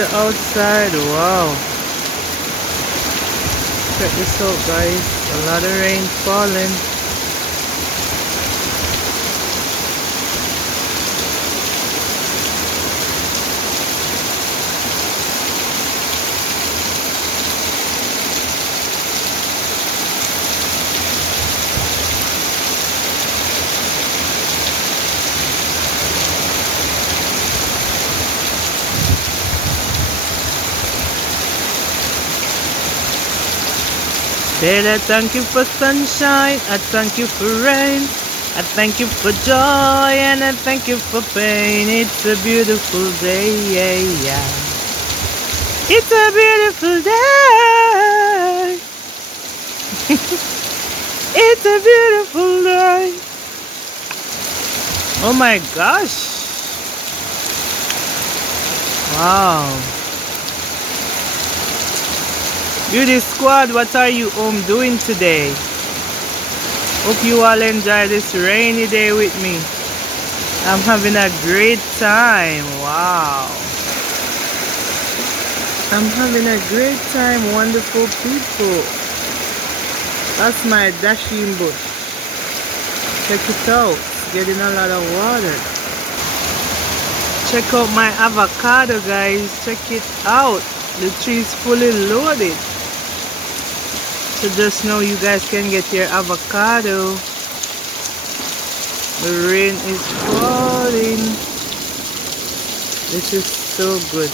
the outside. Wow. Check this out, guys. A lot of rain falling. Said I thank you for sunshine, I thank you for rain, I thank you for joy, and I thank you for pain. It's a beautiful day, yeah, yeah. It's a beautiful day. It's a beautiful day. Oh my gosh. Wow. Beauty Squad, what are you home doing today? Hope you all enjoy this rainy day with me. I'm having a great time. Wow. I'm having a great time, wonderful people. That's my dashing bush. Check it out. It's getting a lot of water. Check out my avocado, guys. Check it out. The tree is fully loaded. So just know you guys can get your avocado. The rain is falling. This is so good.